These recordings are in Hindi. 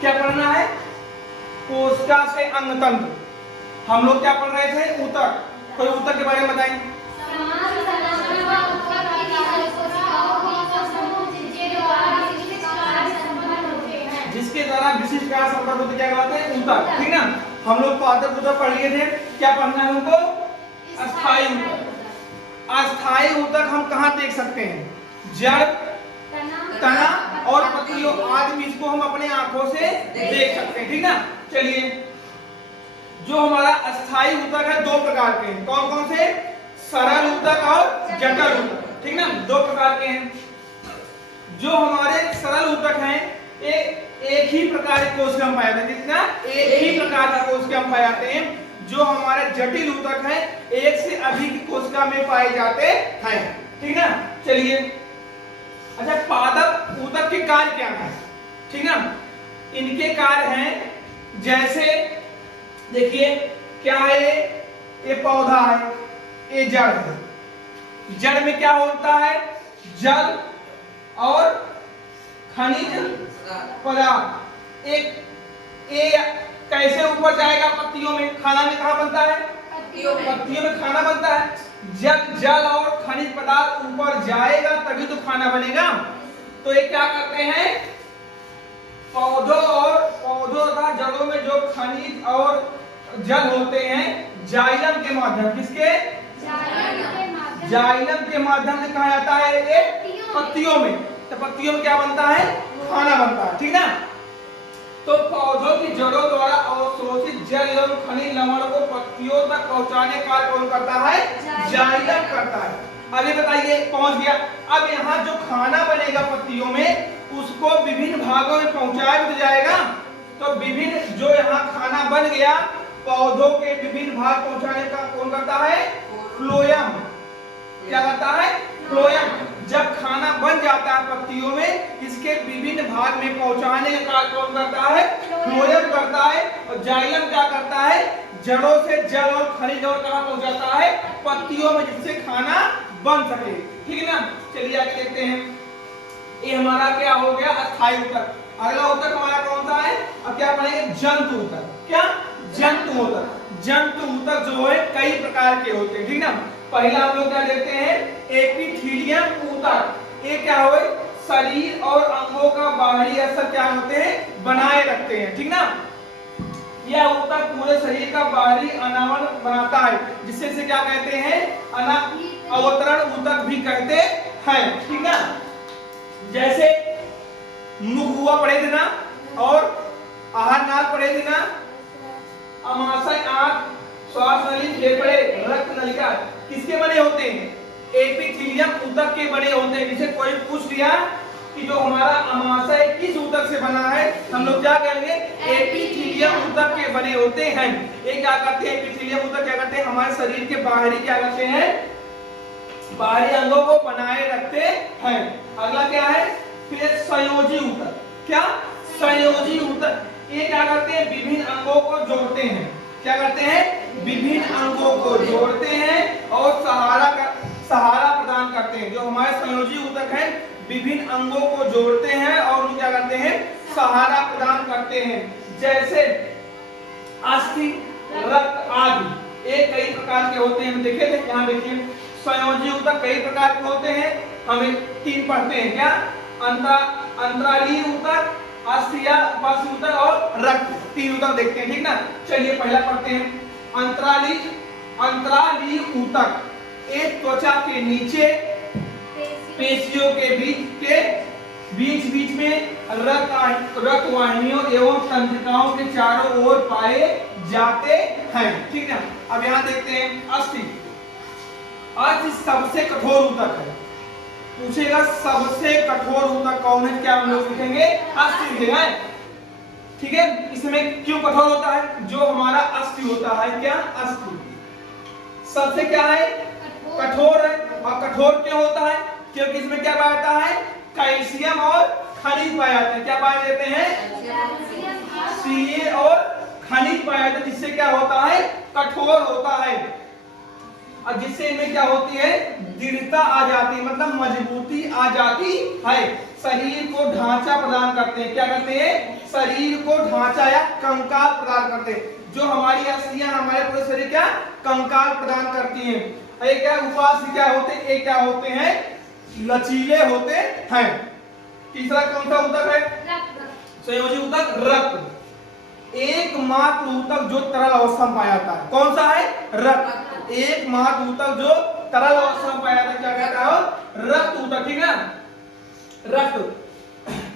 क्या पढ़ना है? कोशिका से अंग तंत्र। हम लोग क्या पढ़ रहे थे? ऊतक। कोई ऊतक के बारे में बताएं। जिसके द्वारा विशिष्ट कार्य संपन्न होते क्या कहलाते हैं? ऊतक। ठीक ना। हम लोग पादप ऊतक पढ़ लिए थे। क्या पढ़ना है हमको? अस्थायी ऊतक। अस्थायी ऊतक हम कहाँ देख सकते हैं? जड़, तना और पत्तियों आदि बीज को हम अपने आंखों से देख सकते हैं। ठीक ना। चलिए, जो हमारा अस्थायी ऊतक है दो प्रकार के हैं। कौन कौन से? सरल ऊतक और जटिल ऊतक। ठीक ना, दो प्रकार के हैं। जो हमारे सरल ऊतक हैं एक ही प्रकार के कोशिका में पाए जाते हैं। कितना? एक ही प्रकार का कोशिका में पाए जाते हैं। जो हमारे जटिल ऊतक है एक से अधिक कोशिका में पाए जाते हैं। ठीक ना। चलिए, अच्छा, पादप ऊतक के कार्य क्या है? ठीक ना। इनके कार्य हैं, जैसे देखिए क्या है, ये पौधा है, ये जड़ है। जड़ में क्या होता है? जल और खनिज पदार्थ। एक ये कैसे ऊपर जाएगा? पत्तियों में। खाना में कहाँ बनता है? पत्तियों में खाना बनता है। जब जल और खनिज पदार्थ ऊपर जाएगा तभी तो खाना बनेगा। तो ये क्या करते हैं? पौधों तथा जड़ों में जो खनिज और जल होते हैं जाइलम के माध्यम, किसके? जाइलम के माध्यम से कहा जाता है ये पत्तियों में। तो पत्तियों में क्या बनता है? खाना बनता है। ठीक ना। तो पौधों की जड़ों द्वारा अवशोषित जल एवं खनिज लवण को पत्तियों तक पहुंचाने का कार्य कौन करता है? जाइलम करता है। अभी बताइए, पहुंच गया। अब यहाँ जो खाना बनेगा पत्तियों में उसको विभिन्न भागों में पहुंचाया भी तो जाएगा। तो विभिन्न जो यहाँ खाना बन गया पौधों के विभिन्न भाग पहुंचाने का कौन करता है? फ्लोएम। क्या करता है? फ्लोएम। जब खाना बन जाता है पत्तियों में इसके विभिन्न भाग में पहुंचाने का कार्य कौन करता है? फ्लोएम करता है। और जाइलम क्या करता है? जड़ों से जल और खनिज और कहां पहुंचाता है? पत्तियों में, जिससे खाना बन सके। ठीक है ना। चलिए आगे देखते हैं। ये हमारा क्या हो गया? अस्थायी ऊतक। अगला ऊतक हमारा कौन सा है? अब क्या पढ़ेंगे? जंतु ऊतक। क्या? जंतु ऊतक। जंतु ऊतक जो है कई प्रकार के होते हैं। ठीक ना। पहला हम लोग क्या देखते हैं? एपिथेलियम ऊतक। ये क्या हो? शरीर और अंगों का बाहरी असर क्या होते हैं? बनाए रखते हैं। ठीक ना। यह ऊतक पूरे शरीर का बाहरी अनावरण बनाता है, जिससे से क्या कहते हैं? अवतरण ऊतक भी कहते हैं। ठीक ना। जैसे मुख हुआ पढ़े थे ना, और आहार नाल पढ़े थे ना, अमाशय आंख, श्वास नली, फेफड़े, रक्त नलिका किसके बने होते हैं? एपिथेलियम ऊतक के बने होते हैं। जिसे कोई पूछ लिया कि जो हमारा अमाशय किस ऊतक से बना है, हम लोग क्या कहेंगे? एपिथेलियम ऊतक के बने होते हैं। ये क्या करते हैं? एपिथेलियम ऊतक क्या करते हैं? हमारे शरीर के बाहरी क्या करते हैं? बाहरी अंगों को बनाए रखते हैं। अगला क्या है? फिर संयोजी ऊतक। क्या? संयोजी ऊतक। ये क्या करते हैं? विभिन्न अंगों को जोड़ते हैं। क्या करते हैं? विभिन्न अंगों को जोड़ते हैं और सहारा प्रदान करते हैं। जो हमारे संयोजी ऊतक है विभिन्न अंगों को जोड़ते हैं और उनको क्या करते हैं? सहारा प्रदान करते हैं। जैसे अस्थि, रक्त आदि। ये कई प्रकार के होते हैं। हम देखे थे। यहाँ देखिए, संयोजी ऊतक कई प्रकार के होते हैं। हमें तीन पढ़ते हैं। क्या? अंतरालीय ऊतक, अस्थिया उपास्थि ऊतक और रक्त। तीन ऊतक देखते हैं। ठीक ना। चलिए पहला पढ़ते हैं। अंतरालीय ऊतक एक त्वचा के नीचे पेशियों के बीच में रक्त वाहिनियों एवं तंत्रिकाओं के चारों ओर पाए जाते हैं। ठीक है। अब यहाँ देखते हैं अस्थि। अस्थि सबसे कठोर ऊतक है। पूछेगा सबसे कठोर ऊतक कौन है? क्या हम लोग लिखेंगे? अस्थि लिखेंगे। ठीक है। इसमें क्यों कठोर होता है? जो हमारा अस्थि होता है, क्या? अस्थि सबसे क्या है? कठोर है। और कठोर क्यों होता है? क्योंकि इसमें क्या पाया जाता है? कैल्शियम और खनिज पाए जाते हैं। क्या पाए जाते हैं? Ca और खनिज पाए जाते हैं। जिससे क्या होता है? कठोर होता है। और जिससे इनमें क्या होती है? दृढ़ता आ जाती है, मतलब मजबूती आ जाती है। शरीर को ढांचा प्रदान करते हैं। क्या करते हैं? शरीर को ढांचा या कंकाल प्रदान करते हैं। जो हमारी अस्थियां हमारे पूरे शरीर क्या कंकाल प्रदान करती हैं। ये क्या उपास्य क्या होते हैं? ये क्या होते हैं? लचीले होते हैं। तीसरा कौन सा ऊतक है? संयोजी ऊतक रक्त। एकमात्र ऊतक जो तरल अवस्था में पाया जाता है। कौन सा है? रक्त। एकमात्र ऊतक जो तरल अवस्था में पाया जाता है क्या कहता है? रक्त ऊतक। ठीक है, रक्त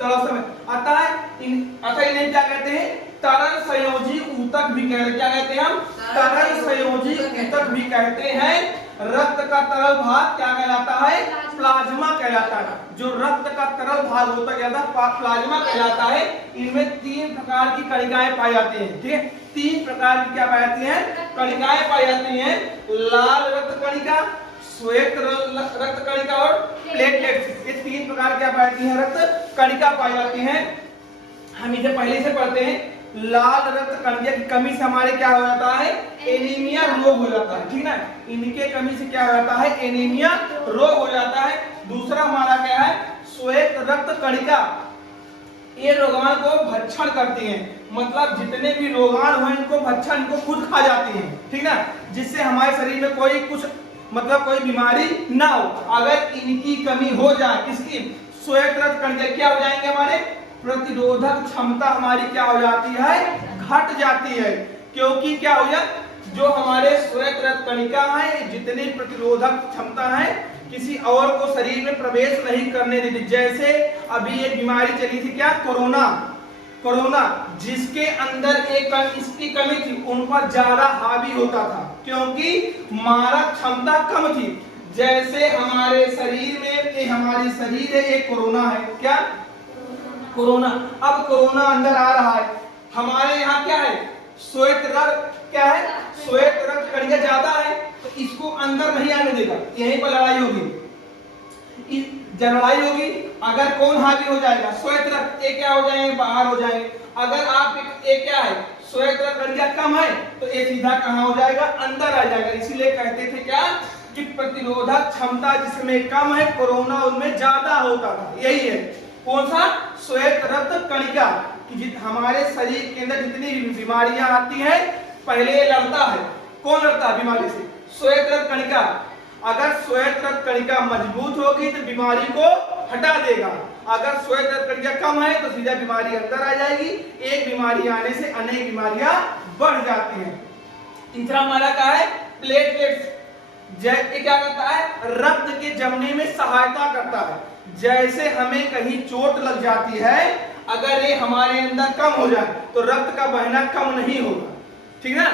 तरल अवस्था में आता है। इन्हें क्या कहते हैं? तरल संयोजी ऊतक भी कहते हैं। क्या कहते हैं हम? तरल संयोजी ऊतक भी कहते हैं। रक्त का तरल भाग क्या कहलाता है? प्लाज्मा कहलाता है। जो रक्त का तरल भाग होता है प्लाज्मा कहलाता है। इनमें 3 प्रकार की कणिकाएं पाई जाती हैं। ठीक है, 3 प्रकार की क्या पाई जाती हैं? कणिकाएं पाई जाती हैं। लाल रक्त कणिका, श्वेत रक्त कणिका और प्लेटलेट्स। ये 3 प्रकार क्या पाई जाती हैं? रक्त कणिका पाई जाती हैं। हम इसे पहले से पढ़ते हैं। लाल रक्त कणिका की कमी से हमारे क्या हो जाता है? एनीमिया रोग हो जाता है। ठीक है, इनके कमी से क्या हो जाता है? एनीमिया रोग हो जाता है। दूसरा हमारा क्या है? श्वेत रक्त कणिका। ये रोगाणु को भक्षण करती हैं, मतलब जितने भी रोगाणु हैं इनको भक्षण, इनको खुद खा जाती हैं। ठीक है, जिससे हमारे शरीर में कोई कुछ मतलब कोई बीमारी ना हो। अगर इनकी कमी हो जाए, किसकी? श्वेत रक्त कणिका, क्या हो जाएंगे? हमारे प्रतिरोधक क्षमता हमारी क्या हो जाती है? घट जाती है। क्योंकि क्या हो जाए? जो हमारे श्वेत रक्त कणिका है, जितनी प्रतिरोधक क्षमता है, किसी और को शरीर में प्रवेश नहीं करने देती। जैसे अभी एक बीमारी चली थी, क्या? कोरोना, जिसके अंदर एक इसकी कमी थी, उन पर ज्यादा हावी होता था क्योंकि मारक क्षमता कम थी। जैसे हमारे शरीर में हमारी शरीर है, एक कोरोना है। क्या? कोरोना। अब कोरोना अंदर आ रहा है, हमारे यहाँ क्या है? श्वेत रक्त क्या है? श्वेत रक्त कणिका ज्यादा है, तो इसको अंदर नहीं आने देगा। यहीं पर लड़ाई होगी। जब लड़ाई होगी, अगर कौन हावी हो जाएगा? श्वेत रक्त। ये क्या हो जाएंगे? बाहर हो जाएंगे। अगर आप एक क्या है? श्वेत रक्त कणिका कम है, तो ये सीधा कहाँ हो जाएगा? अंदर आ जाएगा। इसीलिए कहते थे क्या कि प्रतिरोधक क्षमता जिसमें कम है, कोरोना उनमें ज्यादा होता था। यही है कौन सा? श्वेत रक्त कणिका। कि हमारे शरीर के अंदर जितनी बीमारियां आती हैं, पहले ये लड़ता है। कौन लड़ता है बीमारी से? श्वेत रक्त कणिका। अगर श्वेत रक्त कणिका मजबूत होगी तो बीमारी को हटा देगा। अगर श्वेत रक्त कणिका कम है तो सीधा बीमारी अंदर आ जाएगी। एक बीमारी आने से अनेक बीमारियां बढ़ जाती हैं। तीसरा हमारा क्या है? प्लेटलेट्स। ये क्या करता है? रक्त के जमने में सहायता करता है। जैसे हमें कहीं चोट लग जाती है, अगर ये हमारे अंदर कम हो जाए तो रक्त का बहना कम नहीं होगा। ठीक है,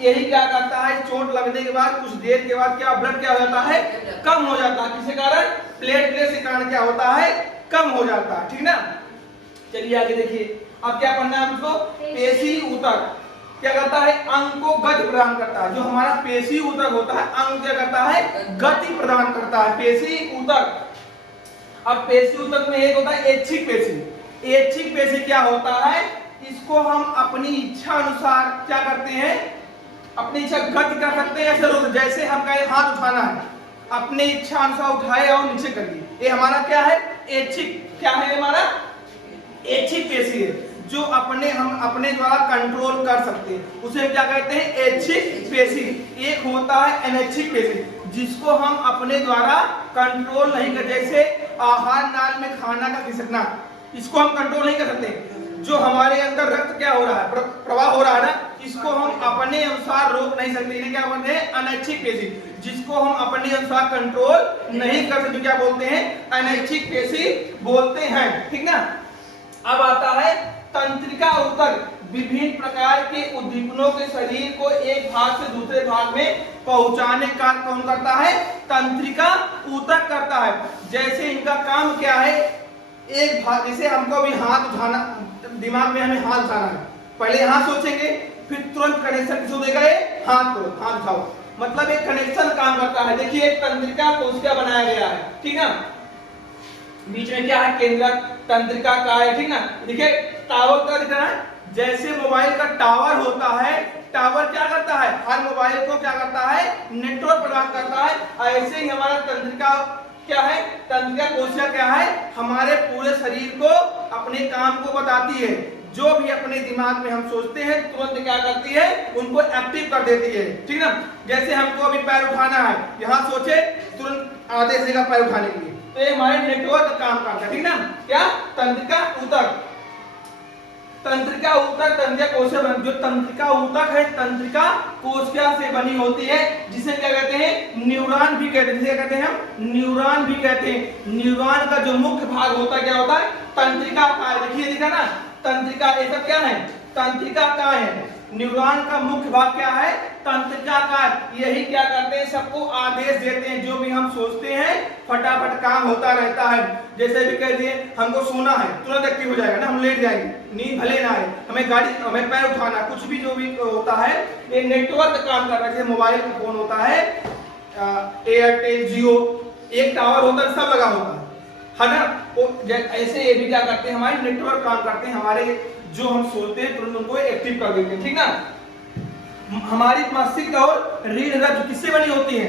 यही क्या करता है? चोट लगने के बाद कुछ देर के बाद क्या ब्लड क्या हो जाता है? कम हो जाता है। किसके कारण? प्लेटलेट्स के कारण क्या होता है? कम हो जाता है। ठीक ना, चलिए आगे देखिए। अब क्या पढ़ना है हमको? पेशी ऊतक क्या करता है? अंग को गति प्रदान करता है। जो हमारा पेशी ऊतक होता है, अंग क्या करता है? गति प्रदान करता है। पेशी ऊतक। अब पेशी ऊतक में एक होता है ऐच्छिक पेशी। ऐच्छिक पेशी क्या होता है? इसको हम अपनी इच्छा अनुसार क्या करते हैं? अपनी इच्छा गति कर सकते हैं। ऐसे जैसे हम कहें हाथ उठाना है, अपनी इच्छा अनुसार उठाए और नीचे कर दिए। ये हमारा क्या है? ऐच्छिक। क्या है हमारा? ऐच्छिक पेशी है, जो हम अपने द्वारा कंट्रोल कर सकते हैं, उसे क्या कहते हैं? ऐच्छिक पेशी। एक होता है अनैच्छिक पेशी, जिसको हम अपने द्वारा कंट्रोल नहीं कर, जैसे आहार नाल में खाना का खिसकना, इसको हम कंट्रोल नहीं कर सकते। जो हमारे अंदर रक्त क्या हो रहा है? प्रवाह हो रहा है ना, इसको हम अपने अनुसार रोक नहीं सकते। इन्हें क्या बोलते हैं? अनैच्छिक पेशी। जिसको हम अपने अनुसार कंट्रोल नहीं कर सकते क्या बोलते हैं? अनैच्छिक पेशी बोलते हैं। ठीक ना। अब आता है तंत्रिका ऊतक। विभिन्न प्रकार के उद्दीपनों के शरीर को एक भाग से दूसरे भाग में पहुंचाने का कौन करता है? तंत्रिका ऊतक करता है। जैसे इनका काम क्या है? एक भाग, जैसे हमको भी हाथ उठाना, दिमाग में हमें हाथ उठाना है, पहले यहाँ सोचेंगे, फिर तुरंत कनेक्शन किसको देगा? हाथ को। हाथ उठाओ, मतलब एक कनेक्शन काम करता है। देखिए एक तंत्रिका कोशिका बनाया गया है। ठीक है, बीच में क्या है? केंद्रक तंत्रिका का है। ठीक ना। देखिए टावर का दिखा है, जैसे मोबाइल का टावर होता है, टावर क्या करता है? हर मोबाइल को क्या करता है? नेटवर्क प्रदान करता है। ऐसे ही हमारा तंत्रिका क्या है? तंत्रिका कोशिका क्या है? हमारे पूरे शरीर को अपने काम को बताती है। जो भी अपने दिमाग में हम सोचते हैं तुरंत क्या करती है? उनको एक्टिव कर देती है, ठीक ना। जैसे हमको अभी पैर उठाना है, यहाँ सोचे तुरंत आदेश देगा पैर उठाने के लिए, तो ये हमारे नेटवर्क काम करता है, ठीक ना। क्या? तंत्रिका ऊतक। तंत्रिका ऊतक तंत्रिका कोशिका बन, जो तंत्रिका ऊतक है तंत्रिका कोशिका से बनी होती है, जिसे क्या कहते हैं? न्यूरॉन भी कहते हैं। जिसे कहते हैं हम न्यूरॉन भी कहते हैं। न्यूरॉन का जो मुख्य भाग होता है क्या होता है? तंत्रिका का। देखिए दिखा ना, तंत्रिका। ये सब क्या है? तंत्रिका का है। न्यूरॉन का मुख्य भाग क्या है? तंत्रिका का। यही क्या करते हैं? सबको आदेश देते हैं। जो भी हम सोचते हैं फटाफट काम होता रहता है। जैसे भी कह दिए हमको सोना है, तुरंत एक्टिव हो जाएगा ना, हम लेट जाएंगे, नींद भले ना आए, हमें पैर उठाना, कुछ भी जो भी होता है ये नेटवर्क काम कर रहा है। मोबाइल का फोन होता है, एयरटेल, जियो, एक टावर होता है, सब लगा होता है ना। ऐसे ये भी क्या करते हैं? हमारे नेटवर्क काम करते हैं। हमारे जो हम सोचते हैं तुरंत उनको एक्टिव कर देते हैं, ठीक ना। हमारी मस्तिष्क और रीढ़ रज्जु किससे बनी होती है?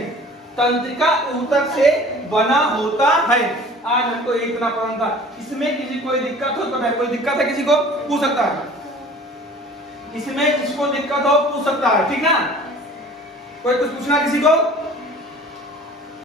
तंत्रिका ऊतक से बना होता है। आज हमको इतना पढ़ना था। इसमें किसी कोई दिक्कत हो तो है? कोई दिक्कत है किसी को? पूछ सकता है। इसमें किसको दिक्कत हो पूछ सकता है, ठीक ना। कोई कुछ पूछना किसी को?